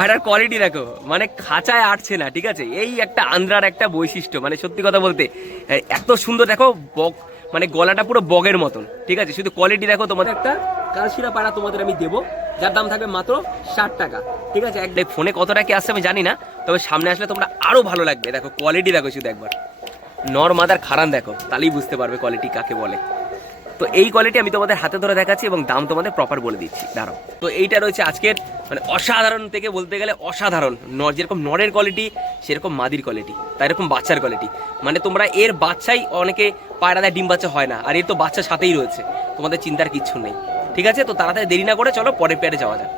আর আর quality দেখো মানে খাঁচায় আটছে না, ঠিক আছে? এই একটা আন্ধ্রার একটা বৈশিষ্ট্য মানে সত্যি কথা বলতে এত সুন্দর দেখো বক মানে গলাটা পুরো বগের মতন, ঠিক আছে? শুধু কোয়ালিটি দেখো তোমাদের একটা, কালশিরা পাড়া তোমাদের আমি দেবো, যার দাম থাকবে মাত্র ষাট টাকা, ঠিক আছে? এক ফোনে কতটা কি আসছে আমি জানি না, তবে সামনে আসলে তোমরা আরও ভালো লাগবে, দেখো কোয়ালিটি দেখো শুধু একবার। নর মাদার খারান দেখো, তাহলেই বুঝতে পারবে কোয়ালিটি কাকে বলে। তো এই কোয়ালিটি আমি তোমাদের হাতে ধরে দেখাচ্ছি এবং দাম তোমাদের প্রপার বলে দিচ্ছি। দাঁড়াও। তো এইটা রয়েছে আজকের মানে অসাধারণ থেকে বলতে গেলে অসাধারণ। নর যেরকম নরের কোয়ালিটি সেরকম মাদির কোয়ালিটি তাই এরকম বাচ্চার কোয়ালিটি মানে তোমরা এর বাচ্চাই অনেকে পায়রা দেয়, ডিম বাচ্চা হয় না, আর এর তো বাচ্চা সাথেই রয়েছে। তোমাদের চিন্তার কিচ্ছু নেই। ঠিক আছে? তো তাড়াতাড়ি দেরি না করে চলো পরে পেয়ারে যাওয়া যাক।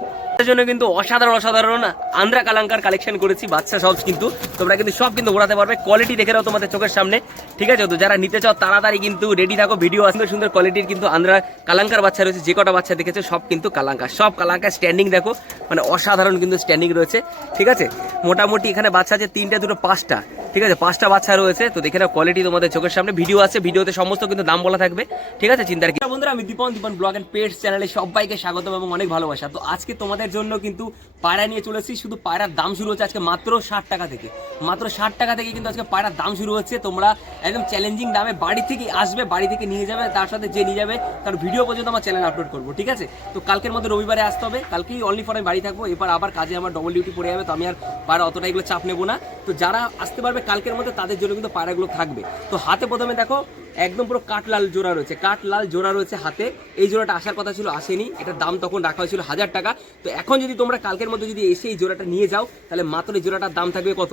জন্য কিন্তু অসাধারণ অসাধারণ, আন্দ্রা কালাঙ্কার কালেকশন করেছি বাচ্চা সব কিন্তু। তোমরা কিন্তু সব কিন্তু ওড়াতে পারবে কোয়ালিটি দেখে নাও তোমাদের চোখের সামনে, ঠিক আছে? তো যারা নিতে চাও, তাড়াতাড়ি কিন্তু রেডি থাকো ভিডিও সুন্দর সুন্দর কোয়ালিটির কিন্তু আন্দ্রা কালাঙ্কার বাচ্চা রয়েছে, যে কটা বাচ্চা দেখেছ, সব কিন্তু কালাঙ্কার, সব কালাঙ্কার স্ট্যান্ডিং দেখো মানে অসাধারণ কিন্তু স্ট্যান্ডিং রয়েছে, ঠিক আছে? মোটামুটি এখানে বাচ্চা আছে তিনটে, দুটো, পাঁচটা, ঠিক আছে? পাঁচটা বাচ্চা রয়েছে, তো দেখে নাও কোয়ালিটি তোমাদের চোখের সামনে। ভিডিও আছে ভিডিওতে সমস্ত কিন্তু দাম বলা থাকবে, ঠিক আছে? চিন্তার কি বন্ধুরা, আমি Dipan Dipan blog and pets চ্যানেলে সবাইকে স্বাগতম এবং অনেক ভালোবাসা। তো আজকে তোমাদের জন্য কিন্তু পায়রা নিয়ে চলে এসেছি। শুধু পায়রার দাম শুরু হচ্ছে আজকে মাত্র ষাট টাকা থেকে। মাত্র ষাট টাকা থেকে কিন্তু আজকে পায়রার দাম শুরু হচ্ছে। তোমরা একদম চ্যালেঞ্জিং দামে বাড়ি থেকে আসবে, বাড়ি থেকে নিয়ে যাবে, তার সাথে যে নিয়ে যাবে, তার ভিডিও পর্যন্ত আমার চ্যানেল আপলোড করব, ঠিক আছে? তো কালকের মধ্যে রবিবারে আসতে হবে। কালকেই অনলি ফর আমি বাড়ি থাকব। এবার আবার কাজে আমার ডবল ডিউটি পড়ে যাবে, তো আমি আর পায়রা অতটা এগুলো চাপ নেব না। তো যারা আসতে পারবে কালকের মধ্যে, তাদের জন্য কিন্তু পায়রাগুলো থাকবে। তো হাতে প্রথমে দেখো একদম পুরো কাঠলাল জোড়া রয়েছে। কাঠলাল জোড়া রয়েছে হাতে। এই জোড়াটা আসার কথা ছিল, আসেনি। এটার দাম তখন রাখা হয়েছিল হাজার টাকা। তো এখন যদি তোমরা কালকের মধ্যে যদি এসে এই জোড়াটা নিয়ে যাও, তাহলে মাত্র এই জোড়াটার দাম থাকবে কত?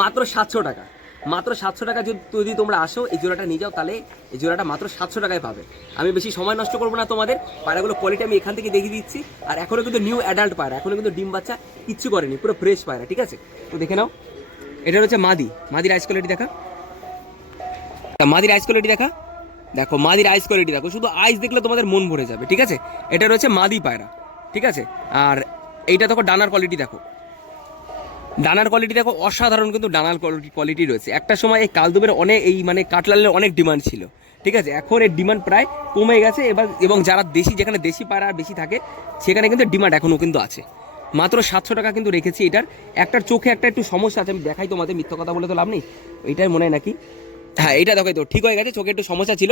মাত্র সাতশো টাকা। মাত্র সাতশো টাকা যদি তোমরা আসো, এই জোড়াটা নিয়ে যাও, তাহলে এই জোড়াটা মাত্র সাতশো টাকায় পাবে। আমি বেশি সময় নষ্ট করব না তোমাদের। পায়রাগুলো কোয়ালিটি আমি এখান থেকে দেখিয়ে দিচ্ছি। আর এখনও কিন্তু নিউ অ্যাডাল্ট পায়রা, এখনও কিন্তু ডিম বাচ্চা কিচ্ছু করেনি, পুরো ফ্রেশ পায়রা, ঠিক আছে? তো দেখে নাও। এটা হচ্ছে মাদি। মাদির আইস কোয়ালিটি দেখা। মাদির আইস কোয়ালিটি দেখা? দেখো, মাদির আইস কোয়ালিটি দেখো, শুধু আইস দেখলে তোমাদের মন ভরে যাবে, ঠিক আছে? এটা রয়েছে মাদি পায়রা, ঠিক আছে? আর এইটা দেখো ডানার কোয়ালিটি দেখো। ডানার কোয়ালিটি দেখো, অসাধারণ কিন্তু ডানার কোয়ালিটি কোয়ালিটি রয়েছে। একটা সময় এই কালদুবের অনেক, এই মানে কাটলালের অনেক ডিমান্ড ছিল, ঠিক আছে? এখন এর ডিমান্ড প্রায় কমে গেছে এবার এবং যারা দেশি, যেখানে দেশি পায়রা বেশি থাকে, সেখানে কিন্তু ডিমান্ড এখনও কিন্তু আছে। মাত্র সাতশো টাকা কিন্তু রেখেছি এটার। একটার চোখে একটা একটু সমস্যা আছে, আমি দেখাই তোমাদের, মিথ্য কথা বলে তো লাভ নেই। এটাই মনে হয় নাকি? হ্যাঁ এটা দেখো তো ঠিক হয়ে গেছে, চোখে একটু সমস্যা ছিল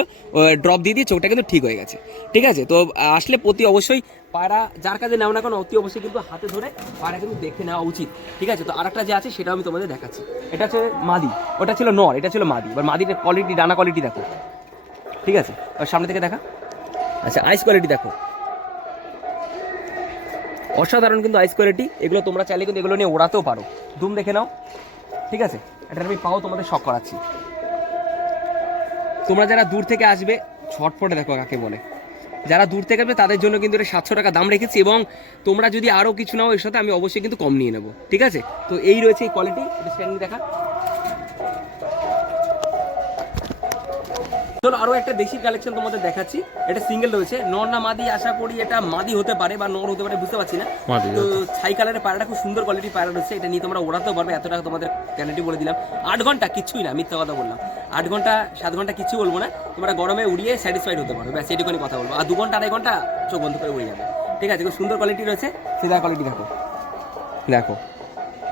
ড্রপ দিয়ে দিয়ে চোখটা কিন্তু ঠিক হয়ে গেছে, ঠিক আছে? তো, আসলে প্রতি অবশ্যই পায়রা যার কাছে নেও না কেন, অতি অবশ্যই কিন্তু হাতে ধরে পায়রা কিন্তু দেখে নেওয়া উচিত, ঠিক আছে? তো আরেকটা যে আছে, সেটাও আমি তোমাদের দেখাচ্ছি, এটা হচ্ছে মাদি, ওটা ছিল নর, এটা ছিল মাদি, এবার মাদির কোয়ালিটি ডানা কোয়ালিটি দেখো, ঠিক আছে? সামনে থেকে দেখা আচ্ছা আইস কোয়ালিটি দেখো, অসাধারণ কিন্তু আইস কোয়ালিটি এগুলো তোমরা চাইলে কিন্তু এগুলো নিয়ে ওড়াতেও পারো দুম দেখে নাও, ঠিক আছে? এটা আমি পাও তোমাদের শখ করাচ্ছি। তোমরা যারা দূর থেকে আসবে, ছটফটে দেখো কাকে বলে। যারা দূর থেকে আসবে, তাদের জন্য কিন্তু এটা সাতশো টাকা দাম রেখেছি এবং তোমরা যদি আরও কিছু নাও এর সাথে, আমি অবশ্যই কিন্তু কম নিয়ে নেব। ঠিক আছে? তো এই রয়েছে এই কোয়ালিটি এটা দেখা। চলো আরও একটা দেশি কালেকশন তোমাদের দেখাচ্ছি। এটা সিঙ্গেল রয়েছে। নর না মাদি আশা করি এটা মাদি হতে পারে বা নর হতে পারে বুঝতে পারছি না। তো ছাই কালারের পায়রাটা খুব সুন্দর কোয়ালিটি পায়রা রয়েছে। এটা নিয়ে তোমরা ওড়াতেও পারবে। এত টাকা তোমাদের গ্যারান্টি বলে দিলাম। আট ঘণ্টা কিচ্ছুই না মিথ্যা কথা বললাম। আট ঘণ্টা সাত ঘণ্টা কিছু বলব না। তোমরা গরমে উড়িয়ে স্যাটিসফাইড হতে পারবে ব্যাস এটুকুনি কথা বলব। আর দু ঘণ্টা আড়াই ঘণ্টা চোখ বন্ধ করে উড়ে যাবে। ঠিক আছে খুব সুন্দর কোয়ালিটি রয়েছে। ফেদার কোয়ালিটি দেখো। দেখো।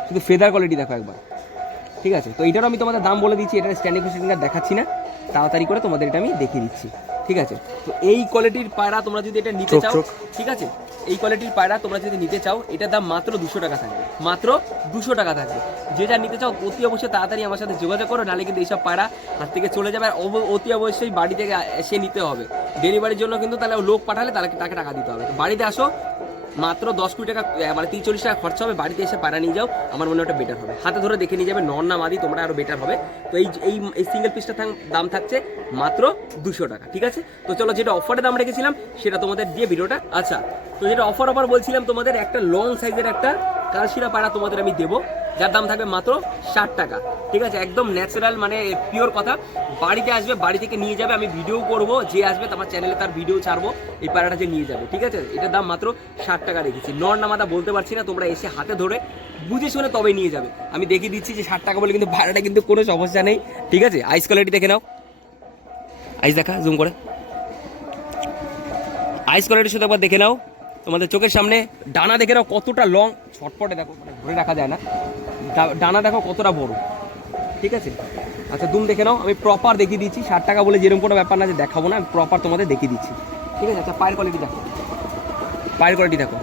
শুধু ফেদার কোয়ালিটি দেখো একবার। ঠিক আছে? তো এটারও আমি তোমাদের দাম বলে দিচ্ছি। এটা স্ট্যান্ডিং ফিশিং দেখাচ্ছি না। তাড়াতাড়ি করে তোমাদের এটা আমি দেখিয়ে দিচ্ছি। ঠিক আছে? তো এই কোয়ালিটির পায়রা তোমরা যদি এটা নিতে চাও ঠিক আছে? এই কোয়ালিটির পায়রা তোমরা যদি নিতে চাও এটার দাম মাত্র দুশো টাকা থাকবে। মাত্র দুশো টাকা থাকবে। যে যা নিতে চাও অতি অবশ্যই তাড়াতাড়ি আমার সাথে যোগাযোগ করো নাহলে কিন্তু এইসব পায়রা হাত থেকে চলে যাবে। আর অতি অবশ্যই বাড়ি থেকে এসে নিতে হবে। ডেলিভারির জন্য কিন্তু তাহলে লোক পাঠালে তাহলে তাকে টাকা দিতে হবে। বাড়িতে আসো মাত্র দশ কোটি টাকা মানে তিরিশ টাকা খরচা হবে, বাড়িতে এসে পাড়া নিয়ে যাও, আমার মনে হয় ওটা বেটার হবে। হাতে ধরে দেখে নিয়ে যাবে, নর না মাদি, তোমরা আরও বেটার হবে। তো এই এই এই সিঙ্গেল পিসটা দাম থাকছে মাত্র দুশো টাকা, ঠিক আছে? তো চলো যেটা অফারে দাম রেখেছিলাম, সেটা তোমাদের দিয়ে ভিডিওটা আচ্ছা। তো যেটা অফার অফার বলছিলাম তোমাদের, একটা লং সাইজের একটা কালশিরা পাড়া তোমাদের আমি দেবো। যার দাম থাকবে মাত্র ষাট টাকা। ঠিক আছে? একদম ন্যাচারাল মানে পিওর কথা। বাড়িতে আসবে, বাড়ি থেকে নিয়ে যাবে, আমি ভিডিও করব, যে আসবে তোমার চ্যানেলে তার ভিডিও ছাড়বো, এই পায়রাটা যে নিয়ে যাবে, ঠিক আছে? এটার দাম মাত্র ষাট টাকা রেখেছি। নর নামাদা বলতে পারছি না, তোমরা এসে হাতে ধরে বুঝে শুনে তবে নিয়ে যাবে। আমি দেখিয়ে দিচ্ছি যে ষাট টাকা বলে কিন্তু ভাড়াটা কিন্তু কোনো সমস্যা নেই, ঠিক আছে? আইস কোয়ালিটি দেখে নাও। আইস দেখা জুম করে। আইস কোয়ালিটি শুধু একবার দেখে নাও। তোমাদের চোখের সামনে ডানা দেখে নাও, কতটা লং ছটপটে দেখো মানে ধরে রাখা যায় না। ডানা দেখো কতটা বড়। ঠিক আছে? আচ্ছা দুম দেখে নাও। আমি প্রপার দেখিয়ে দিচ্ছি। ষাট টাকা বলে যেরকম কোনো ব্যাপার না যে দেখাবো না, আমি প্রপার তোমাদের দেখিয়ে দিচ্ছি। ঠিক আছে? আচ্ছা পায়ের কোয়ালিটি দেখো। পায়ের কোয়ালিটি দেখো।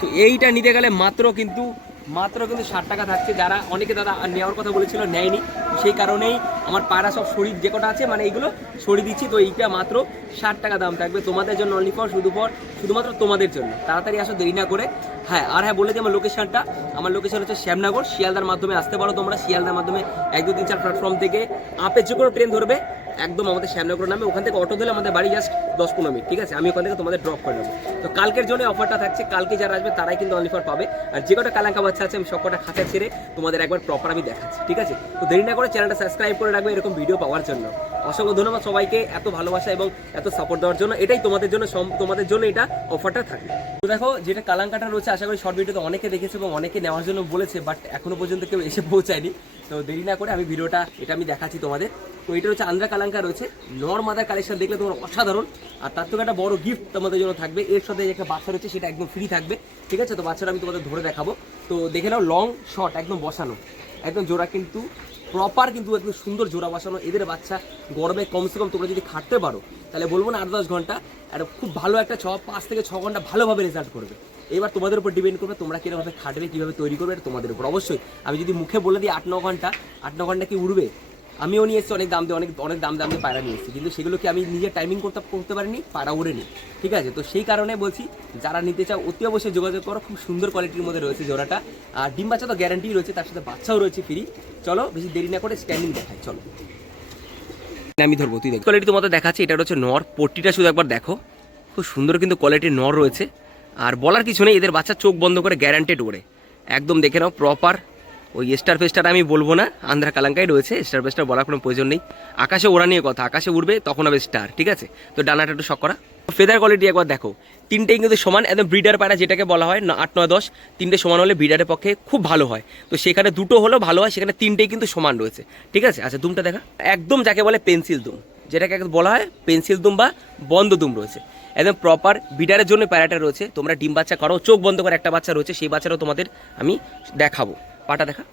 তো এইটা নিতে গেলে মাত্র কিন্তু মাত্র কিন্তু ষাট টাকা থাকছে। যারা অনেকে দাদা নেওয়ার কথা বলেছিল, নেয়নি। সেই কারণেই আমার পাড়া সব শরীর যে কটা আছে মানে এইগুলো সরিয়ে দিচ্ছি। তো এইটা মাত্র ষাট টাকা দাম থাকবে। তোমাদের জন্য অনলি ফর শুধু ফর শুধুমাত্র তোমাদের জন্য। তাড়াতাড়ি আসো, দেরি না করে। হ্যাঁ আর হ্যাঁ বলে দিই আমার লোকেশনটা আমার লোকেশন হচ্ছে শ্যামনগর। শিয়ালদার মাধ্যমে আসতে পারো তোমরা। শিয়ালদার মাধ্যমে এক, দু, তিন, চার প্ল্যাটফর্ম থেকে। আপের যে কোনো ট্রেন ধরবে। একদম আমাদের শ্যামনগর নামে, ওখান থেকে অটো ধরে আমাদের বাড়ি জাস্ট দশ পনেরো মিনিট, ঠিক আছে? আমি ওখান থেকে তোমাদের ড্রপ করে নেব। তো কালকের জন্য অফারটা থাকছে, কালকে যারা আসবে তারাই কিন্তু অনলিফার পাবে। আর যে কটা কালাঙ্কা বাচ্চা আছে, আমি সব কটা খাঁচা ছেড়ে তোমাদের একবার প্রপার আমি দেখাচ্ছি, ঠিক আছে? তো দেরি না করে চ্যানেলটা সাবস্ক্রাইব করে রাখবে এরকম ভিডিও পাওয়ার জন্য। অসংখ্য ধন্যবাদ সবাইকে এত ভালোবাসা এবং এত সাপোর্ট দেওয়ার জন্য। এটাই তোমাদের জন্য তোমাদের জন্য এটা অফারটা থাকবে। তো দেখো, যেটা কালাঙ্কাটা রয়েছে, আশা করি শর্ট ভিডিওতে অনেকে দেখেছে এবং অনেকে নেওয়ার জন্য বলেছে বাট এখনও পর্যন্ত কেউ এসে পৌঁছায়নি। তো দেরি না করে আমি ভিডিওটা এটা আমি দেখাচ্ছি তোমাদের। তো এটা হচ্ছে আন্দ্রা কালাঙ্কা রয়েছে। নর মাদার কালেকশন দেখলে তোমার অসাধারণ। আর তার থেকে একটা বড় গিফট তোমাদের জন্য থাকবে। এর সাথে একটা বাচ্চা রয়েছে, সেটা একদম ফ্রি থাকবে। ঠিক আছে? তো বাচ্চাটা আমি তোমাদের ধরে দেখাবো। তো দেখে নাও লং শর্ট একদম বসানো। একদম জোড়া কিন্তু প্রপার কিন্তু একদম সুন্দর জোড়া বসানো। এদের বাচ্চা গরমে কমসে কম তোমরা যদি খাটতে পারো, তাহলে বলব না আট দশ ঘণ্টা। একটা খুব ভালো একটা ছ, পাঁচ থেকে ছ ঘণ্টা ভালোভাবে রেজাল্ট করবে। এবার তোমাদের উপর ডিপেন্ড করবে তোমরা কীভাবে খাটবে, কীভাবে তৈরি করবে, এটা তোমাদের উপর। অবশ্যই, আমি যদি মুখে বলে দিই আট, ন ঘণ্টা, আট, ন ঘণ্টা কি উড়বে? আমিও নিয়ে এসেছি, অনেক দাম দিয়ে, অনেক অনেক দাম দাম দিয়ে পায়রা নিয়ে এসেছি। কিন্তু সেগুলোকে আমি নিজে টাইমিং করতে করতে পারিনি? পায়রা উড়েনি ঠিক আছে? তো সেই কারণে বলছি, যারা নিতে চাও, অতি অবশ্যই যোগাযোগ করো। খুব সুন্দর কোয়ালিটির মধ্যে রয়েছে জোড়াটা। আর ডিম বাচ্চা তো গ্যারান্টি রয়েছে, তার সাথে বাচ্চাও রয়েছে ফ্রি চলো, বেশি দেরি না করে স্ট্যান্ডিং দেখাই, চলো। আমি ধরবো, তুই দেখ। কোয়ালিটি তোমাদের দেখাচ্ছি, এটা হচ্ছে নর। পট্টিটা শুধু একবার দেখো। খুব সুন্দর কিন্তু কোয়ালিটির নর রয়েছে। আর বলার কিছু নেই, এদের বাচ্চা চোখ বন্ধ করে গ্যারান্টেড ওড়ে। একদম দেখে নাও প্রপার ওই স্টার ফেস্টার আমি বলব না, আন্ধ্রা কালাঙ্কাই রয়েছে, স্টার ফেস্টার বলার কোনো প্রয়োজন নেই। আকাশে ওড়া নিয়ে কথা, আকাশে উড়বে, তখন হবে স্টার, ঠিক আছে? তো ডানাটা একটু শখ করা। ফেদার কোয়ালিটি একবার দেখো, তিনটেই কিন্তু সমান, একদম ব্রিডার পায়রা যেটাকে বলা হয়, না, আট, নয়, দশ, তিনটে সমান হলে ব্রিডারের পক্ষে খুব ভালো হয়। তো সেখানে দুটো হলেও ভালো হয়, সেখানে তিনটেই কিন্তু সমান রয়েছে, ঠিক আছে? আচ্ছা দুমটা দেখা। একদম যাকে বলে পেন্সিল দুম, যেটাকে বলা হয় পেন্সিল দুম বা বন্ধ দুম রয়েছে। একদম প্রপার বিডারের জন্য প্যারাটা রয়েছে, তোমরা ডিম বাচ্চা করো, চোখ বন্ধ করে একটা বাচ্চা রয়েছে, সেই বাচ্চাটাও তোমাদের আমি দেখাবো। পাটা দেখা।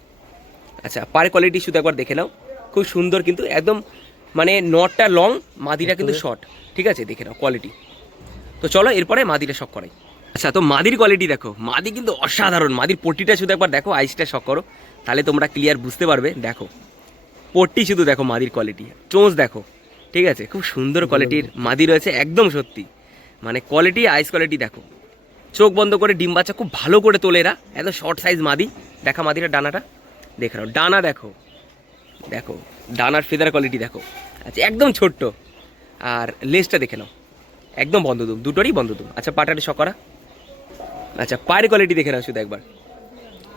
আচ্ছা পার কোয়ালিটি শুধু একবার দেখে নাও। খুব সুন্দর কিন্তু একদম মানে নটটা লং মাদিরা কিন্তু শর্ট ঠিক আছে? দেখে নাও কোয়ালিটি তো চলো এরপরে মাদিটা শখ করাই। আচ্ছা তো মাদির কোয়ালিটি দেখো। মাদি কিন্তু অসাধারণ। মাদির পট্টিটা শুধু একবার দেখো আইসটা শখ করো। তাহলে তোমরা ক্লিয়ার বুঝতে পারবে। দেখো পট্টি শুধু দেখো মাদির কোয়ালিটি চোঁচ দেখো। ঠিক আছে? খুব সুন্দর কোয়ালিটির মাদি রয়েছে একদম সত্যি। মানে কোয়ালিটি আইস কোয়ালিটি দেখো। চোখ বন্ধ করে ডিম বাচ্চা খুব ভালো করে তোলে এরা। এত শর্ট সাইজ মাদি। দেখা মাদিটা ডানাটা। দেখে নাও। ডানা দেখো। দেখো। ডানার ফেদার কোয়ালিটি দেখো। আচ্ছা একদম ছোট্ট। আর লেজটা দেখে নাও। একদম বন্ধ দুম দুটোরই বন্ধ দুম আচ্ছা পাটাটা সকরা আচ্ছা পায়ের কোয়ালিটি দেখে নাও শুধু একবার।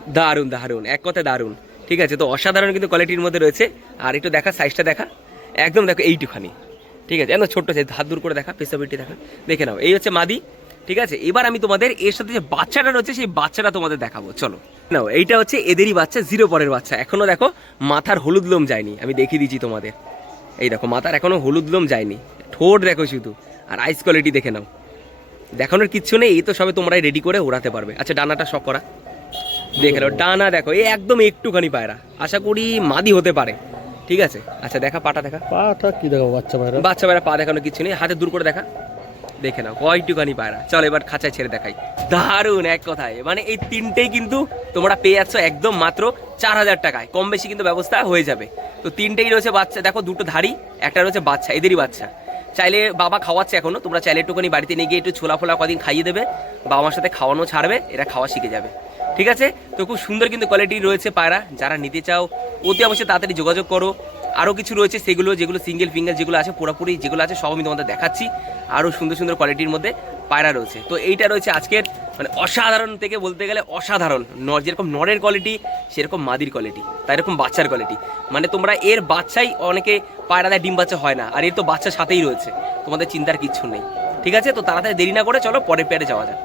দারুণ দারুণ। এক কথায় দারুণ। ঠিক আছে, তো অসাধারণ কিন্তু কোয়ালিটির মধ্যে রয়েছে। আর একটু দেখা সাইজটা দেখা। একদম দেখো এইটুখানি। ঠিক আছে, একদম ছোট্ট সাইজ হাত দূর করে দেখা পেসাবিলিটি দেখা। দেখে নাও। এই হচ্ছে মাদি। ঠিক আছে? এবার আমি তোমাদের এর সাথে যে বাচ্চাটা রয়েছে সেই বাচ্চাটা তোমাদের দেখাবো। চলো। নাও এইটা হচ্ছে এদেরই বাচ্চা জিরো পরের বাচ্চা। এখনও দেখো মাথার হলুদ লোম যায়নি। আমি দেখিয়ে দিচ্ছি তোমাদের। এই দেখো মাথার এখনও হলুদ লোম যায়নি। ঠোঁট দেখো শুধু। আর আইস কোয়ালিটি দেখে নাও। দেখানোর কিচ্ছু নেই এই তো সবে তোমরাই রেডি করে ওড়াতে পারবে। আচ্ছা ডানাটা শখ করা। দেখে নাও ডানা দেখো এই একদম একটুখানি পায়রা। আশা করি মাদি হতে পারে। ঠিক আছে? আচ্ছা দেখা পাটা দেখা। পাটা কি দেখো বাচ্চা ভাইরা বাচ্চা বেড়া পা দেখানো কিছু নেই। হাতে দূর করে দেখা। দেখে নাও, কয়টুখানি পায়রা। চলো এবার খাঁচায় ছেড়ে দেখাই। দারুণ, এক কথায়। মানে এই তিনটেই কিন্তু তোমরা পেয়ে যাচ্ছ একদম মাত্র চার হাজার টাকায়। কম বেশি কিন্তু ব্যবস্থা হয়ে যাবে। তো তিনটেই রয়েছে বাচ্চা। দেখো, দুটো ধাড়ি, একটা রয়েছে বাচ্চা, এদেরই বাচ্চা। চাইলে বাবা খাওয়াচ্ছে এখনও, তোমরা চাইলে একটুখানি বাড়িতে নিয়ে গিয়ে একটু ছোলা ফোলা কদিন খাইয়ে দেবে। বাবা মার সাথে খাওয়ানো ছাড়বে, এরা খাওয়া শিখে যাবে। ঠিক আছে? তো খুব সুন্দর কিন্তু কোয়ালিটি রয়েছে পায়রা। যারা নিতে চাও, অতি অবশ্যই তাড়াতাড়ি যোগাযোগ করো। আরও কিছু রয়েছে, সেগুলো, যেগুলো সিঙ্গেল ফিঙ্গার যেগুলো আছে, পুরোপুরি যেগুলো আছে, সব আমি তোমাদের দেখাচ্ছি। আরও সুন্দর সুন্দর কোয়ালিটির মধ্যে পায়রা রয়েছে। তো এইটা রয়েছে আজকের মানে অসাধারণ থেকে বলতে গেলে অসাধারণ। নর যেরকম নরের কোয়ালিটি সেরকম মাদির কোয়ালিটি তাই এরকম বাচ্চার কোয়ালিটি মানে তোমরা এর বাচ্চাই অনেকে পায়রা দেয়, ডিম বাচ্চা হয় না, আর এর তো বাচ্চা সাথেই রয়েছে। তোমাদের চিন্তার কিচ্ছু নেই। ঠিক আছে? তো তাড়াতাড়ি দেরি না করে চলো, পরের প্যারে যাওয়া যাক।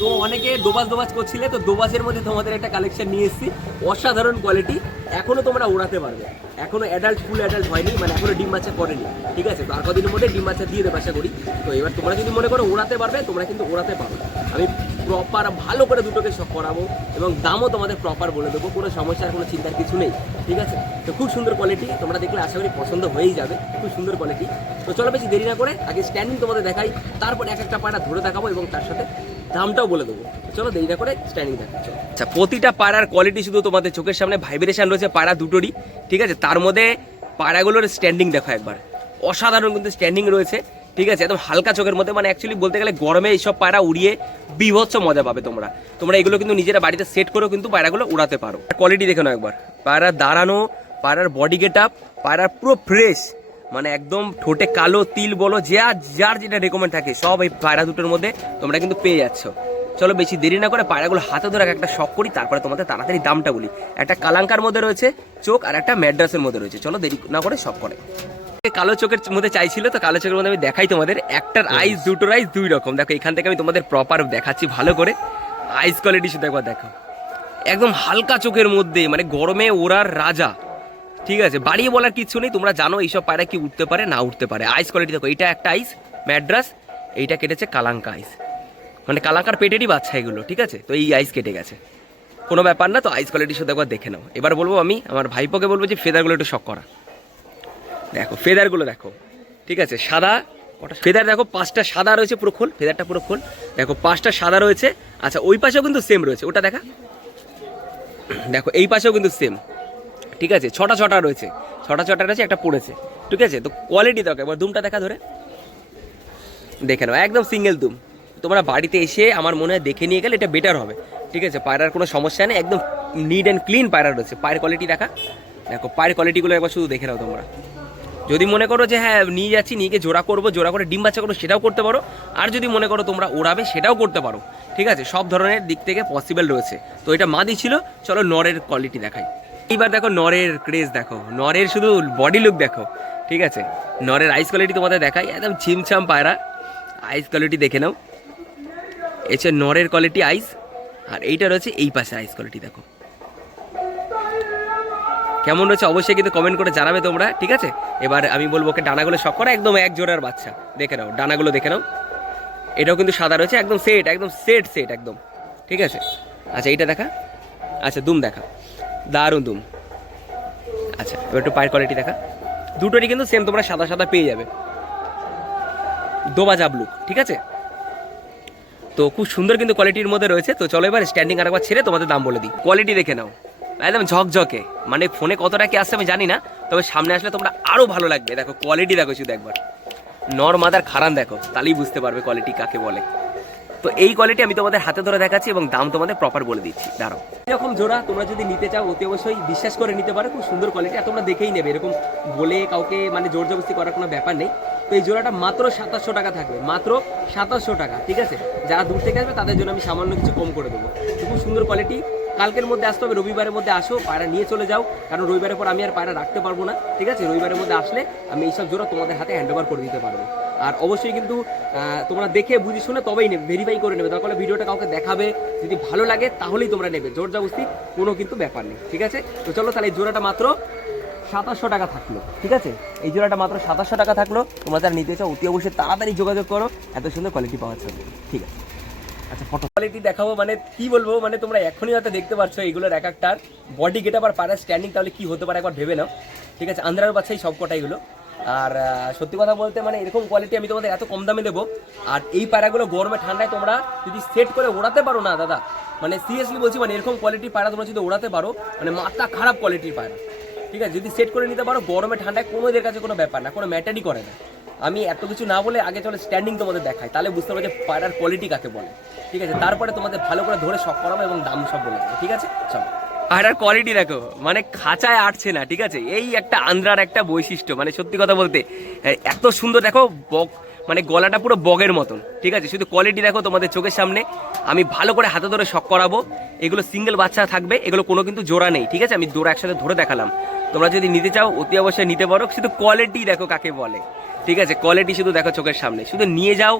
তো অনেকে দোবাজ দোবাজ করছিলে, তো দোবাজের মধ্যে তোমাদের একটা কালেকশন নিয়ে এসেছি। অসাধারণ কোয়ালিটি এখনও তোমরা ওড়াতে পারবে। এখনও অ্যাডাল্ট ফুল অ্যাডাল্ট হয়নি মানে এখনও ডিম বাচ্চা করেনি, ঠিক আছে? তো আর কদিনের মধ্যে ডিম বাচ্চা দিয়ে দেবে আশা করি। তো এবার তোমরা যদি মনে করো ওড়াতে পারবে, তোমরা কিন্তু ওড়াতে পারো। আমি প্রপার ভালো করে দুটোকে সব করাবো এবং দামও তোমাদের প্রপার বলে দেবো, কোনো সমস্যার, কোনো চিন্তার কিছু নেই, ঠিক আছে? তো খুব সুন্দর কোয়ালিটি তোমরা দেখলে আশা করি পছন্দ হয়েই যাবে, খুব সুন্দর কোয়ালিটি তো চলো বেশি দেরি না করে, আগে স্ট্যান্ডিং তোমাদের দেখাই, তারপর এক একটা পায়রা ধরে দেখাবো এবং তার সাথে দামটাও বলে দেবো। চলো দেরি না করে স্ট্যান্ডিং দেখাচ্ছি আচ্ছা প্রতিটা পায়রার কোয়ালিটি শুধু তোমাদের চোখের সামনে ভাইব্রেশন রয়েছে পায়রা দুটোরই, ঠিক আছে? তার মধ্যে পায়রাগুলোর স্ট্যান্ডিং দেখো একবার। অসাধারণ কিন্তু স্ট্যান্ডিং রয়েছে, ঠিক আছে? একদম হালকা চোখের মধ্যে মানে অ্যাকচুয়ালি বলতে গেলে গরমে এইসব পায়রা উড়িয়ে বিভৎস মজা পাবে তোমরা। তোমরা এগুলো কিন্তু নিজেরা বাড়িতে সেট করেও কিন্তু পায়রাগুলো উড়াতে পারো। কোয়ালিটি দেখে নাও একবার। পায়রার দাঁড়ানো পায়রার বডি গেট আপ পায়রার পুরো ফ্রেশ মানে একদম ঠোঁটে কালো তিল বলো যার যার যেটা রেকমেন্ড থাকে সব এই পায়রা দুটোর মধ্যে তোমরা কিন্তু পেয়ে যাচ্ছ। চলো বেশি দেরি না করে পায়রাগুলো হাতে ধরে একটা শখ করি তারপরে তোমাদের তাড়াতাড়ি দামটা বলি। একটা কালাঙ্কার মধ্যে রয়েছে চোখ আর একটা ম্যাড্রাসের মধ্যে রয়েছে। চলো দেরি না করে শখ করে। কালো চোখের মধ্যে চাইছিল তো কালো চোখের মধ্যে আমি দেখাই তোমাদের। একটার আইস দুটোর আইস দুই রকম। দেখো এখান থেকে আমি তোমাদের প্রপার দেখাচ্ছি ভালো করে। আইস কোয়ালিটি শুধু একবার দেখো। একদম হালকা চোখের মধ্যে মানে গরমে ওরার রাজা। ঠিক আছে, বাড়িয়ে বলার কিছু নেই, তোমরা জানো এইসব পায়রা কি উঠতে পারে, না উঠতে পারে। আইস কোয়ালিটি দেখো, এটা একটা আইস ম্যাড্রাস এইটা কেটেছে কালাঙ্কা আইস মানে কালাঙ্কার পেটেরই বাচ্চা এগুলো, ঠিক আছে? তো এই আইস কেটে গেছে। কোনো ব্যাপার না, তো আইস কোয়ালিটি সাথে একবার দেখে নাও। এবার বলব আমি, আমার ভাইপোকে বলব যে ফেদারগুলো একটু শখ করা। দেখো ফেদারগুলো দেখো, ঠিক আছে, সাদা, কটা ফেদার দেখো, পাঁচটা সাদা রয়েছে, পুরো খোল ফেদারটা পুরো খোল। দেখো, পাঁচটা সাদা রয়েছে আচ্ছা ওই পাশেও কিন্তু সেম রয়েছে, ওটা দেখা। দেখো, এই পাশেও কিন্তু সেম ঠিক আছে, ছটা ছটা রয়েছে। ছটা ছটা রয়েছে, একটা পড়েছে। ঠিক আছে, তো কোয়ালিটি দেখো, এবার দুমটা দেখা ধরে। দেখে নাও, একদম সিঙ্গেল দুম। তোমরা বাড়িতে এসে আমার মনে হয় দেখে নিয়ে গেলে এটা বেটার হবে। ঠিক আছে, পায়রার কোনো সমস্যা নেই, একদম নিড অ্যান্ড ক্লিন পায়রা রয়েছে। পায়ের কোয়ালিটি দেখা। দেখো, পায়ের কোয়ালিটিগুলো একবার শুধু দেখে নাও তোমরা। যদি মনে করো যে হ্যাঁ নিয়ে যাচ্ছি, নিয়ে গিয়ে জোড়া করব, জোড়া করে ডিম বাচ্চা করব, সেটাও করতে পারো। আর যদি মনে করো তোমরা ওড়াবে, সেটাও করতে পারো। ঠিক আছে, সব ধরনের দিক থেকে পসিবল রয়েছে। তো এটা মাদি ছিল, চলো নরের কোয়ালিটি দেখাই। এইবার দেখো নরের ক্রেজ দেখো। নরের শুধু বডি লুক দেখো, ঠিক আছে? নরের আইস কোয়ালিটি তোমাদের দেখাই, একদম ছিমছাম পায়রা। আইস কোয়ালিটি দেখে নাও। এছে নরের কোয়ালিটি আইস আর এইটা রয়েছে এই পাশে আইস কোয়ালিটি দেখো। কেমন রয়েছে অবশ্যই কিন্তু কমেন্ট করে জানাবে তোমরা, ঠিক আছে? এবার আমি বলব ওকে ডানাগুলো সব করা, একদম এক জোড়ার বাচ্চা। দেখে নাও, ডানাগুলো দেখে নাও। এটাও কিন্তু সাদা রয়েছে, একদম সেট একদম সেট সেট একদম। ঠিক আছে? আচ্ছা এইটা দেখা। আচ্ছা দুম দেখা। দারুণ দুম আচ্ছা এবার একটু পায়ের কোয়ালিটি দেখা। দুটোরই কিন্তু সেম তোমরা সাদা সাদা পেয়ে যাবে। দোবা জাবলুক ঠিক আছে? তো খুব সুন্দর কিন্তু কোয়ালিটির মধ্যে রয়েছে। তো চলো এবার স্ট্যান্ডিং আরেকবার ছেড়ে তোমাদের দাম বলে দিই। কোয়ালিটি দেখে নাও। একদম ঝকঝকে। মানে ফোনে কতটা কি আসছে আমি জানি না, তবে সামনে আসলে তোমরা আরও ভালো লাগবে। দেখো কোয়ালিটি দেখো শুধু একবার। নর মাদার খারান দেখো, তাহলেই বুঝতে পারবে কোয়ালিটি কাকে বলে। তো এই কোয়ালিটি আমি তোমাদের হাতে ধরে দেখাচ্ছি এবং দাম তোমাদের প্রপার বলে দিচ্ছি। দাঁড়াও। এরকম জোড়া তোমরা যদি নিতে চাও, অতি অবশ্যই বিশ্বাস করে নিতে পারো, খুব সুন্দর কোয়ালিটি আর তোমরা দেখেই নেবে। এরকম বলে কাউকে মানে জোর জবস্তি করার কোনো ব্যাপার নেই। তো এই জোড়াটা মাত্র সাতাশশো টাকা থাকবে, মাত্র সাতাশশো টাকা, ঠিক আছে? যারা দূর থেকে আসবে, তাদের জন্য আমি সামান্য কিছু কম করে দেবো। খুব সুন্দর কোয়ালিটি কালকের মধ্যে আসতে হবে, রবিবারের মধ্যে আসো, পায়রা নিয়ে চলে যাও। কারণ রবিবারের পর আমি আর পায়রা রাখতে পারব না, ঠিক আছে? রবিবারের মধ্যে আসলে আমি এইসব জোড়া তোমাদের হাতে হ্যান্ড ওভার করে দিতে পারব। আর অবশ্যই কিন্তু তোমরা দেখে বুঝি শুনে তবেই নেবে ভেরিফাই করে নেবে। হলে ভিডিওটা কাউকে দেখাবে, যদি ভালো লাগে তাহলেই তোমরা নেবে। জোর জবস্তি কোনো কিন্তু ব্যাপার নেই, ঠিক আছে? তো চলো তাহলে এই জোড়াটা মাত্র সাতাশশো টাকা থাকল, ঠিক আছে? এই জোড়াটা মাত্র সাতাশশো টাকা থাকল। তোমরা যারা নিতে চাও, অতি অবশ্যই তাড়াতাড়ি যোগাযোগ করো। এত সুন্দর কোয়ালিটি পাওয়ার জন্য, ঠিক আছে? আচ্ছা ফটো কোয়ালিটি দেখাবো মানে কি বলব মানে তোমরা এখনই হয়তো দেখতে পাচ্ছ এগুলোর এক একটার বডি গেট আবার পাড়ার স্ট্যান্ডিং তাহলে কি হতে পারে একবার ভেবে নাও। ঠিক আছে আন্ধ্রার বাচ্চাই সব কটাই গুলো আর সত্যি কথা বলতে মানে এরকম কোয়ালিটি আমি তোমাদের এত কম দামে দেবো। আর এই পায়রাগুলো গরমে ঠান্ডায় তোমরা যদি সেট করে ওড়াতে পারো না, দাদা মানে সিরিয়াসলি বলছি মানে এরকম কোয়ালিটির পায়রা তোমরা যদি ওড়াতে পারো মানে মাথা খারাপ কোয়ালিটির পায়রা ঠিক আছে, যদি সেট করে নিতে পারো, গরমে ঠান্ডায় কোনো এদের কাছে কোনো ব্যাপার না, কোনো ম্যাটারই করে না। আমি এত কিছু না বলে আগে চলে স্ট্যান্ডিং তোমাদের দেখাই, তাহলে বুঝতে পারবে যে পায়রার কোয়ালিটি কাকে বলে। ঠিক আছে, তারপরে তোমাদের ভালো করে ধরে শখ করাবো এবং দাম সব বলে দেবো, ঠিক আছে? চলো। পায়রার কোয়ালিটি দেখো মানে খাঁচায় আটছে না, ঠিক আছে? এই একটা আন্ধ্রার একটা বৈশিষ্ট্য মানে সত্যি কথা বলতে এত সুন্দর দেখো বক মানে গলাটা পুরো বগের মতন, ঠিক আছে? শুধু কোয়ালিটি দেখো তোমাদের চোখের সামনে, আমি ভালো করে হাতে ধরে শখ করাবো, এগুলো সিঙ্গেল বাচ্চা থাকবে, এগুলো কোনো কিন্তু জোড়া নেই, ঠিক আছে? আমি জোড়া একসাথে ধরে দেখালাম। তোমরা যদি নিতে চাও, অতি অবশ্যই নিতে পারো, শুধু কোয়ালিটি দেখো কাকে বলে। ঠিক আছে কোয়ালিটি শুধু দেখো চোখের সামনে। শুধু নিয়ে যাও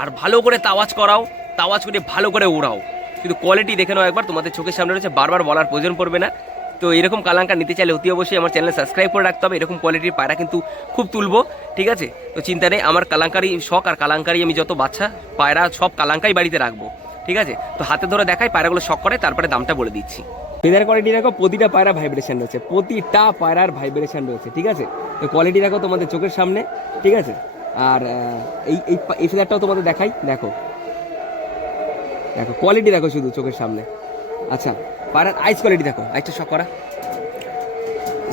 আর ভালো করে তাওয়াজ করাও, তাওয়াজ করে ভালো করে ওড়াও। কিন্তু কোয়ালিটি দেখে নাও একবার, তোমাদের চোখের সামনে রয়েছে, বারবার বলার প্রয়োজন পড়বে না। তো এরকম কালাঙ্কা নিতে চাইলে অতি অবশ্যই আমার চ্যানেল সাবস্ক্রাইব করে রাখতে হবে। এরকম কোয়ালিটির পায়রা কিন্তু খুব তুলবো, ঠিক আছে? তো চিন্তা নেই, আমার কালাঙ্কারি শখ আর কালাঙ্কারি আমি যত বাচ্চা, পায়রা সব কালাঙ্কাই বাড়িতে রাখব, ঠিক আছে? তো হাতে ধরে দেখাই পায়রাগুলো শখ করে, তারপরে দামটা বলে দিচ্ছি। ফেদার কোয়ালিটি দেখো, প্রতিটা পায়রা ভাইব্রেশন রয়েছে, প্রতিটা পায়রার ভাইব্রেশন রয়েছে, ঠিক আছে? তো কোয়ালিটি দেখো তোমাদের চোখের সামনে, ঠিক আছে? আর এই এই ফেদারটাও তোমাদের দেখাই, দেখো। দেখো কোয়ালিটি দেখো শুধু চোখের সামনে। আচ্ছা পায়রার আইস কোয়ালিটি দেখো আইসটা শখ করা।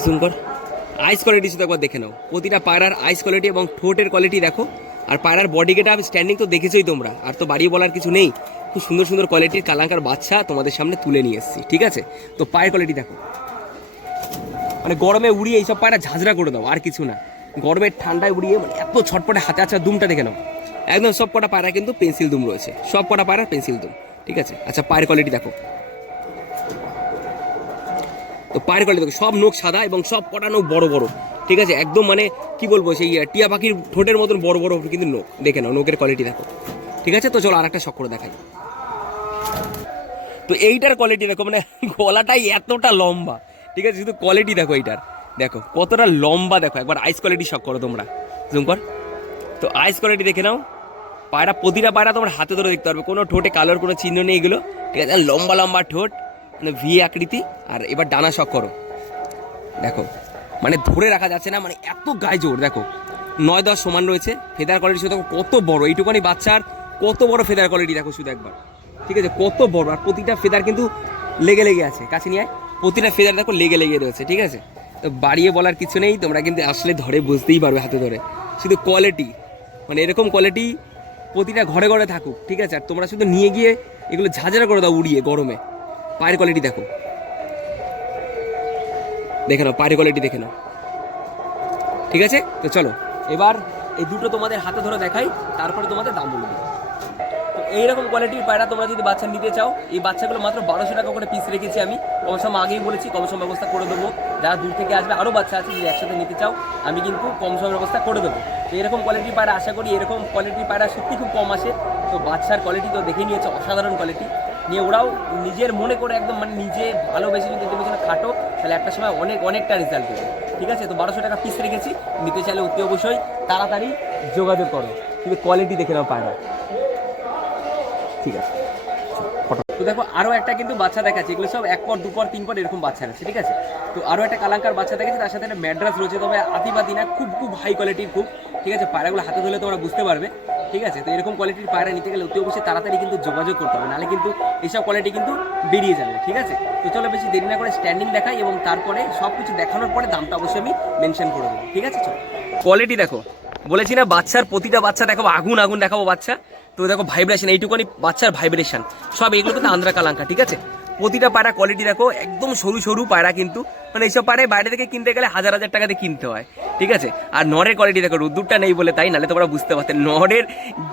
জুম কর। আইস কোয়ালিটি শুধু একবার দেখে নাও। প্রতিটা পায়রার আইস কোয়ালিটি এবং ঠোঁটের কোয়ালিটি দেখো। আর পায়রার বডি গেট স্ট্যান্ডিং তো দেখেছোই তোমরা, আর তো বাড়িয়ে বলার কিছু নেই। খুব সুন্দর সুন্দর কোয়ালিটির কালাঙ্কার বাচ্চা তোমাদের সামনে তুলে নিয়ে এসেছি, ঠিক আছে? তো পায়ের কোয়ালিটি দেখো। মানে গরমে উড়িয়ে এইসব পায়রা ঝাঁঝরা করে দাও, আর কিছু না। গরমের ঠান্ডায় উড়িয়ে মানে এত ছটপটে হাতে আচ্ছা দুমটা দেখে নাও। একদম সব কটা পায়রা কিন্তু পেন্সিল দুম রয়েছে। সব কটা পায়রা পেন্সিল দুম, ঠিক আছে? আচ্ছা পায়ের কোয়ালিটি দেখো। তো পায়ের কোয়ালিটি দেখো, সব নোখ সাদা এবং সব কটা নোখ বড় বড়, ঠিক আছে? একদম মানে কি বলব, সেই টিয়া পাখির ঠোঁটের মতন বড় বড় কিন্তু নোখ, দেখে নাও নোকের কোয়ালিটি দেখো। ঠিক আছে? তো চলো আর একটা শখ করে দেখাই। তো এইটার কোয়ালিটি দেখো মানে গলাটাই এতটা লম্বা। ঠিক আছে, শুধু কোয়ালিটি দেখো এইটার। দেখো, কতটা লম্বা দেখো, একবার আইস কোয়ালিটি শখ করো তোমরা। জুম কর। তো আইস কোয়ালিটি দেখে নাও। পায়রা, প্রতিটা পায়রা তোমার হাতে ধরে দেখতে পারবে। কোনো ঠোঁটে কালোর কোনো চিহ্ন নেই এগুলো। ঠিক আছে, লম্বা লম্বা ঠোঁট মানে ভি আকৃতি। আর এবার ডানা শখ করো। দেখো মানে ধরে রাখা যাচ্ছে না মানে এত গায়ে জোর। দেখো, নয়, দশ সমান রয়েছে। ফেদার কোয়ালিটি শুধু কত বড়। এইটুকানি বাচ্চার কত বড় ফেদার কোয়ালিটি দেখো শুধু একবার। ঠিক আছে, কত বড়? আর প্রতিটা ফেদার কিন্তু লেগে লেগে আছে। কাছে নিয়ে। প্রতিটা ফেদার দেখো লেগে লেগে রয়েছে, ঠিক আছে? তো বাড়িয়ে বলার কিছু নেই, তোমরা কিন্তু আসলে ধরে বুঝতেই পারবে হাতে ধরে। শুধু কোয়ালিটি মানে এরকম কোয়ালিটি প্রতিটা ঘরে ঘরে থাকুক, ঠিক আছে? আর তোমরা শুধু নিয়ে গিয়ে এগুলো ঝাঁঝরা করে দাও উড়িয়ে, গরমে। পায়ের কোয়ালিটি দেখো। দেখে নাও, পায়ের কোয়ালিটি দেখে নাও। ঠিক আছে? তো চলো, এবার এই দুটো তোমাদের হাতে ধরে দেখাই, তারপরে তোমাদের দাম বলে দিই। এইরকম কোয়ালিটির পায়রা তোমরা যদি বাচ্চা নিতে চাও, এই বাচ্চাগুলো মাত্র বারোশো টাকা করে পিস রেখেছি আমি। কম সম আগেই বলেছি, কম সম ব্যবস্থা করে দেবো। যারা দূর থেকে আসবে আরও বাচ্চা আছে যদি একসাথে নিতে চাও, আমি কিন্তু কম সম ব্যবস্থা করে দেবো। তো এরকম কোয়ালিটির পায়রা আশা করি, এরকম কোয়ালিটির পায়রা সত্যি খুব কম আসে। তো বাচ্চার কোয়ালিটি তো দেখে নিয়েছে, অসাধারণ কোয়ালিটি নিয়ে ওরাও নিজের মনে করে একদম মানে নিজে ভালোবেসে যদি তুমি পেছনে খাটো, তাহলে একটা সময় অনেক, অনেকটা রেজাল্ট দেবে। ঠিক আছে? তো বারোশো টাকা পিস রেখেছি। নিতে চাইলে অতি অবশ্যই তাড়াতাড়ি যোগাযোগ করো। কিন্তু কোয়ালিটি দেখে নাও পায়রা। ঠিক আছে। তো দেখো আরও একটা কিন্তু বাচ্চা দেখাচ্ছে। এগুলো সব এক পর, দু পর, তিন পর এরকম বাচ্চা আছে, ঠিক আছে? তো আরও একটা কালাঙ্কার বাচ্চা দেখাচ্ছে তার সাথে একটা ম্যাড্রাস রয়েছে, তবে আতিপাতি না, খুব খুব হাই কোয়ালিটির খুব, ঠিক আছে? পায়রাগুলো হাতে ধরলে তোমরা বুঝতে পারবে, ঠিক আছে? তো এরকম কোয়ালিটির পায়রা নিতে গেলে অতি অবশ্যই তাড়াতাড়ি কিন্তু যোগাযোগ করতে হবে, নাহলে কিন্তু এইসব কোয়ালিটি কিন্তু বেরিয়ে যাবে, ঠিক আছে? তো চলো বেশি দেরি না করে স্ট্যান্ডিং দেখাই এবং তারপরে সব কিছু দেখানোর পরে দামটা অবশ্যই আমি মেনশন করে দেবো, ঠিক আছে? চলো। কোয়ালিটি দেখো। বলেছি না, বাচ্চার প্রতিটা বাচ্চা দেখাবো আগুন আগুন দেখাবো বাচ্চা। তো দেখো ভাইব্রেশন এইটুকুনি বাচ্চার ভাইব্রেশন সব এগুলো কিন্তু আন্দ্রা কালাঙ্কা, ঠিক আছে? প্রতিটা পায়রা কোয়ালিটি দেখো, একদম সরু সরু পায়রা কিন্তু। মানে এইসব পায়রায় বাইরে থেকে কিনতে গেলে হাজার হাজার টাকা দিয়ে কিনতে হয়, ঠিক আছে? আর নরের কোয়ালিটি দেখো, রোদ্দুরটা নেই বলে তাই নাহলে তোমরা বুঝতে পারতে, নরের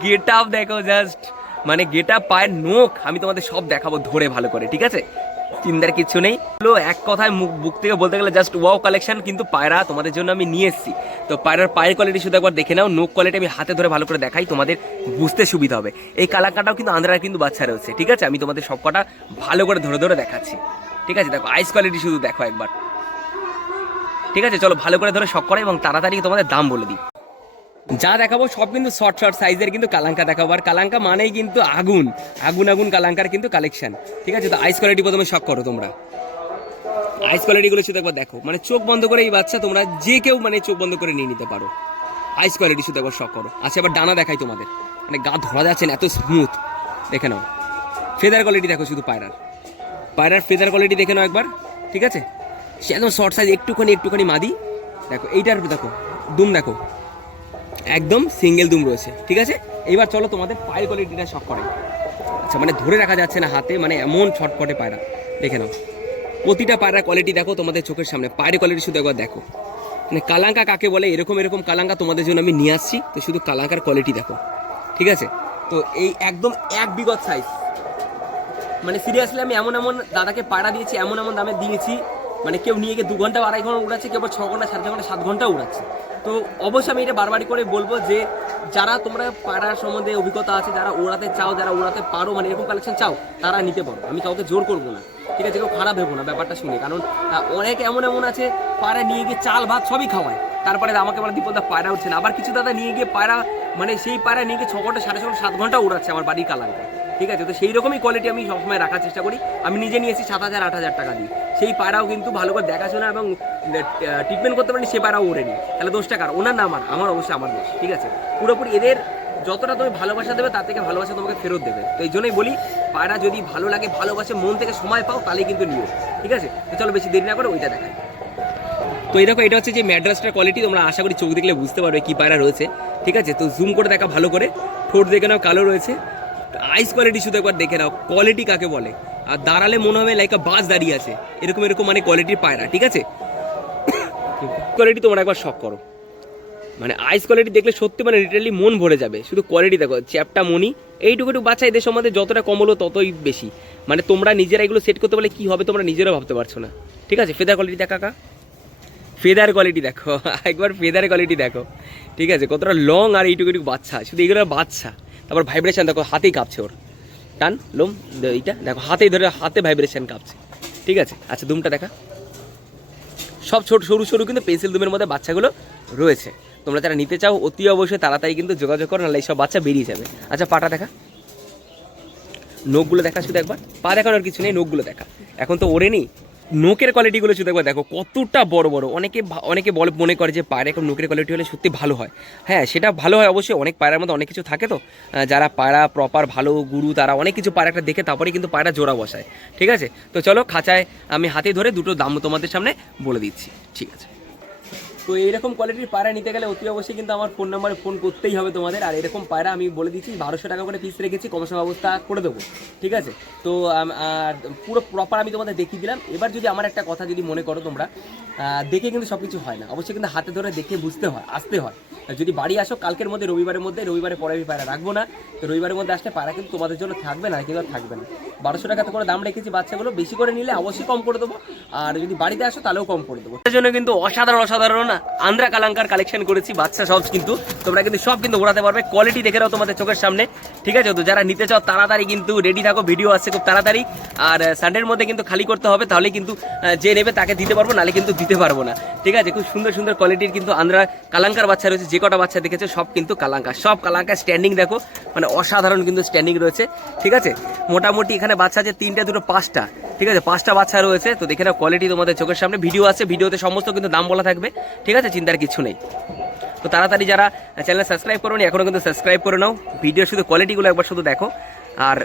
গেট আপ দেখো জাস্ট মানে গেট আপ পায়ের নোখ, আমি তোমাদের সব দেখাবো ধরে ভালো করে, ঠিক আছে? চিন্তার কিছু নেই। হলো এক কথায় মুখ বুক থেকে বলতে গেলে জাস্ট ওয়াও কালেকশন কিন্তু পায়রা তোমাদের জন্য আমি নিয়ে এসেছি। তো পায়রার পায়ের কোয়ালিটি শুধু একবার দেখে নাও নোক কোয়ালিটি আমি হাতে ধরে ভালো করে দেখাই, তোমাদের বুঝতে সুবিধা হবে। এই কালাকাটাও কিন্তু আন্ধ্রার কিন্তু বাচ্চা রয়েছে, ঠিক আছে? আমি তোমাদের সব কটা ভালো করে ধরে ধরে দেখাচ্ছি। ঠিক আছে? দেখো আইস কোয়ালিটি শুধু দেখো একবার। ঠিক আছে? চলো ভালো করে ধরে সব করা এবং তাড়াতাড়ি তোমাদের দাম বলে দিই। যা দেখাবো সব কিন্তু শর্ট শর্ট সাইজের কিন্তু কালাঙ্কা দেখাবো। আর কালাঙ্কা মানেই কিন্তু আগুন। আগুন আগুন কালাঙ্কার কিন্তু কালেকশন ঠিক আছে? তো আইস কোয়ালিটি প্রথমে শখ করো তোমরা। আইস কোয়ালিটিগুলো শুধু একবার দেখো। মানে চোখ বন্ধ করে এই বাচ্চা তোমরা যে কেউ মানে চোখ বন্ধ করে নিয়ে নিতে পারো। আইস কোয়ালিটি শুধু একবার শখ করো। আচ্ছা এবার ডানা দেখাই তোমাদের। মানে গা ধরা যাচ্ছে না, এত স্মুথ দেখে নাও। ফেদার কোয়ালিটি দেখো শুধু পায়রার। পায়রার ফেদার কোয়ালিটি দেখে নাও একবার। ঠিক আছে? সে একদম শর্ট সাইজ একটুখানি একটুখানি মাদি। দেখো, এইটার দেখো, দুম দেখো। একদম সিঙ্গেল দুম রয়েছে, ঠিক আছে? এইবার চলো তোমাদের পায়ের কোয়ালিটিটা শখ করে আচ্ছা মানে ধরে রাখা যাচ্ছে না হাতে মানে এমন ছটপটে পায়রা, দেখে নাও। প্রতিটা পায়রার কোয়ালিটি দেখো তোমাদের চোখের সামনে, পায়ের কোয়ালিটি শুধু একবার দেখো। মানে কালাঙ্কা কাকে বলে, এরকম এরকম কালাঙ্কা তোমাদের জন্য আমি নিয়ে আসছি, তো শুধু কালাঙ্কার কোয়ালিটি দেখো, ঠিক আছে? তো এই একদম এক বিগত সাইজ মানে সিরিয়াসলি আমি এমন এমন দাদাকে পায়রা দিয়েছি, এমন এমন দামে দিয়েছি মানে কেউ নিয়ে গিয়ে দু ঘণ্টা আড়াই ঘণ্টা উড়াচ্ছে, কেউ ছ ঘণ্টা ছ ঘণ্টা, সাত ঘণ্টা উড়াচ্ছে। তো অবশ্যই আমি এটা বারবারই করে বলব যে যারা তোমরা পায়রার সম্বন্ধে অভিজ্ঞতা আছে, যারা ওড়াতে চাও, যারা ওড়াতে পারো মানে এরকম কালেকশন চাও, তারা নিতে পারো। আমি কাউকে জোর করব না। ঠিক আছে, কেউ খারাপ ভেবো না, ব্যাপারটা শুনে। কারণ অনেক এমন এমন আছে পায়রা নিয়ে গিয়ে চাল, ভাত সবই খাওয়ায়। তারপরে আমাকে বলে দীপদা পায়রা উঠছে না। আবার কিছু দাদা নিয়ে গিয়ে পায়রা মানে সেই পায়রা নিয়ে গিয়ে ছ ঘণ্টা সাড়ে ছ ঘণ্টা সাত ঘণ্টা উড়াচ্ছে আমার বাড়ির কালাঙ্কায় ঠিক আছে, তো সেই রকমই কোয়ালিটি আমি সবসময় রাখার চেষ্টা করি। আমি নিজে নিয়েছি সাত হাজার, আট হাজার টাকা দিই সেই পায়রাও কিন্তু ভালো করে দেখাশোনা এবং ট্রিটমেন্ট করতে পারিনি, সে পায়রাও ওড়েনি। তাহলে দোষটা কার? ওনার না আমার আমার অবশ্যই আমার দোষ, ঠিক আছে? পুরোপুরি এদের যতটা তুমি ভালোবাসা দেবে, তার থেকে ভালোবাসা তোমাকে ফেরত দেবে। তো এই জন্যই বলি পায়রা যদি ভালো লাগে, ভালোবাসে, মন থেকে সময় পাও তাহলে কিন্তু নিও, ঠিক আছে? তো চলো বেশি দেরি না করে ওইটা দেখাই। তো এই দেখো, এটা হচ্ছে যে ম্যাড্রাসটার কোয়ালিটি তোমরা আশা করি চোখ দেখলে বুঝতে পারবে কী পায়রা রয়েছে, ঠিক আছে? তো জুম করে দেখা ভালো করে, ঠোঁট দেখে নাও, কালো রয়েছে। আইস কোয়ালিটি শুধু একবার দেখে নাও কোয়ালিটি কাকে বলে? আর দাঁড়ালে মনে হবে লাইক বাস দাঁড়িয়ে আছে। এরকম এরকম মানে কোয়ালিটির পায়রা ঠিক আছে? কোয়ালিটি তোমরা একবার শখ করো। মানে আইস কোয়ালিটি দেখলে সত্যি মানে লিটারালি মন ভরে যাবে। শুধু কোয়ালিটি দেখো চ্যাপটা মনি, এইটুকু একটু বাচ্চা এদের সম্বন্ধে যতটা কম হলো ততই বেশি। মানে তোমরা নিজেরা এগুলো সেট করতে পারলে কি হবে তোমরা নিজেরাও ভাবতে পারছ না। ঠিক আছে? ফেদার কোয়ালিটি দেখা কাকা। ফেদার কোয়ালিটি দেখো। একবার ফেদার কোয়ালিটি দেখো। ঠিক আছে? কতটা লং আর এইটুকু এইটুকু বাচ্চা। শুধু এগুলো বাচ্চা। তারপর ভাইব্রেশন দেখো, হাতেই কাঁপছে ওর। টান, লোম এইটা। দেখো, হাতেই ধরে, হাতে ভাইব্রেশন কাঁপছে। ঠিক আছে? আচ্ছা দুমটা দেখা। সব ছোট, সরু সরু কিন্তু পেন্সিল দুমের মধ্যে বাচ্চাগুলো রয়েছে। তোমরা যারা নিতে চাও, অতি অবশ্যই তাড়াতাড়ি কিন্তু যোগাযোগ করো, নাহলে এইসব বাচ্চা বেরিয়ে যাবে। আচ্ছা পাটা দেখা। নখগুলো দেখা শুধু একবার। পা দেখানোর কিছু নেই, নখগুলো দেখা। এখন তো ওড়েনি নোকের কোয়ালিটিগুলো শুধু একবার দেখো, কতটা বড় বড়। অনেকে অনেকে বলে, মনে করে যে পায়ের এখন নোকের কোয়ালিটি হলে সত্যি ভালো হয়। হ্যাঁ সেটা ভালো হয় অবশ্যই, অনেক পায়ের মধ্যে অনেক কিছু থাকে তো। যারা পায়রা প্রপার ভালো গুরু, তারা অনেক কিছু পায়রাটা দেখে তারপরে কিন্তু পায়রা জোড়া বসায়। ঠিক আছে? তো চলো খাঁচায় আমি হাতে ধরে দুটো দাম তোমাদের সামনে বলে দিচ্ছি। ঠিক আছে। তো এইরকম কোয়ালিটির পায়রা নিতে গেলে অতি অবশ্যই কিন্তু আমার ফোন নাম্বারে ফোন করতেই হবে তোমাদের। আর এরকম পায়রা আমি বলে দিচ্ছি, বারোশো টাকা করে পিস রেখেছি কমসম ব্যবস্থা করে দেবো। ঠিক আছে? তো আর পুরো প্রপার আমি তোমাদের দেখিয়ে দিলাম। এবার যদি আমার একটা কথা যদি মনে করো তোমরা দেখে কিন্তু সব কিছু হয় না। অবশ্যই কিন্তু হাতে ধরে দেখে বুঝতে হয়, আসতে হয়। যদি বাড়ি আসো, কালকের মধ্যে, রবিবারের মধ্যে, রবিবারে পরে আমি পায়রা রাখব না। তো রবিবারের মধ্যে আসলে পায়রা কিন্তু তোমাদের জন্য থাকবে না কিন্তু থাকবে না। বারোশো টাকা করে দাম রেখেছি বাচ্চাগুলো, বেশি করে নিলে অবশ্যই কম করে দেবো। আর যদি বাড়িতে আসো, তাহলেও কম করে দেবো। তার জন্য কিন্তু অসাধারণ অসাধারণ আন্দ্রা কালাঙ্কার কালেকশন করেছি বাচ্চা সব কিন্তু। তোমরা কিন্তু সব কিন্তু ওড়াতে পারবে কোয়ালিটি দেখে নাও তোমাদের চোখের সামনে। ঠিক আছে, তো যারা নিতে চাও, তাড়াতাড়ি কিন্তু রেডি থাকো ভিডিও আসছে খুব তাড়াতাড়ি। আর সানডের মধ্যে কিন্তু খালি করতে হবে, তাহলে কিন্তু যে নেবে তাকে দিতে পারব নাহলে কিন্তু দিতে পারব না। ঠিক আছে, খুব সুন্দর সুন্দর কোয়ালিটির কিন্তু আন্দ্রা কালাঙ্কার বাচ্চা রয়েছে, যে কটা বাচ্চা দেখেছ, সব কিন্তু কালাঙ্কার। সব কালাঙ্কার স্ট্যান্ডিং দেখো মানে অসাধারণ কিন্তু স্ট্যান্ডিং রয়েছে। ঠিক আছে, মোটামুটি এখানে বাচ্চা আছে তিনটা, দুটো, পাঁচটা। ঠিক আছে, পাঁচটা বাচ্চা রয়েছে, তো দেখে নাও কোয়ালিটি তোমাদের চোখের সামনে। ভিডিও আছে ভিডিওতে সমস্ত কিন্তু দাম বলা থাকবে। ঠিক আছে, চিন্তার কিছু নেই। তো তাড়াতাড়ি যারা চ্যানেল সাবস্ক্রাইব করো এখনও কিন্তু সাবস্ক্রাইব করে নাও। ভিডিও শুধু কোয়ালিটিগুলো একবার শুধু দেখো। আর